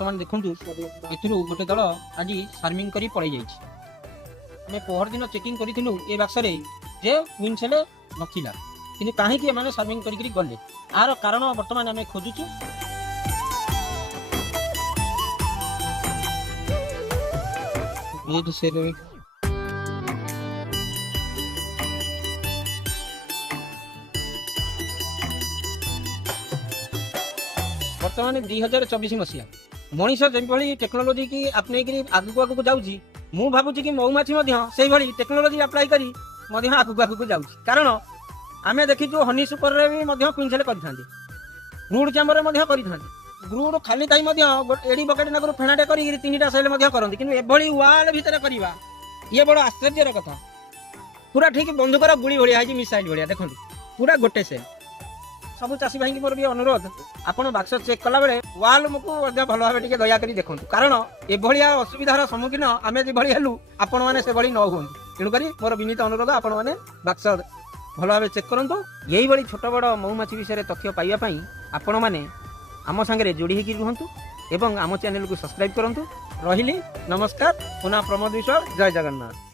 बर्तमान देखु गोटे दल आज फार्मिंग कर पड़े जाए पहर दिन चेकिंग करूँ ये बाक्सरे जे क्वीन सेल नथिला कि कहीं मैंने फार्मिंग कर गले आर कारण बर्तमान आम खोजुचु। बर्तमान 2024 मसीहा मनीष जो टेक्नोलोजी की आपने आगू आगू जाऊँगी मु भावुँ कि मऊमाछी से टेक्नोलोजी अप्लाई करी आगू आगू जाऊँ कारण आम देखीचु हनी सुपर क्विंटल कर ग्रुड चैम्बर ग्रुड खाली एडी बकेट नगर फेणाटे कर 3टा सेल करती कि एभली वाल भितर करवा ये बड़ आश्चर्यर कथा पूरा ठीक बंधुकर गुड़ी भाया मिसाइल भाया देखो पूरा गोटे सेल सब चाषी भाई की मोर भी अनुरोध आपड़ बाक्स चेक कला बेले वाल को भल भाव दयाकोरी देखूँ कारण एभलिया असुविधार सम्मुखीन आम जो हेलु आपण मैंने से न हूँ तेणुक मोर विनीत अनुरोध आपण मैंने बाक्स भल भाव चेक करूँ यही छोट बड़ मऊमाछी विषय तथ्य पाइबापी आपण मैंने आम सांगे जोड़ी होकर रुहतु एवं आम चैनल को सब्सक्राइब करूँ रही नमस्कार पुनः प्रमोद विश्वास जय जगन्नाथ।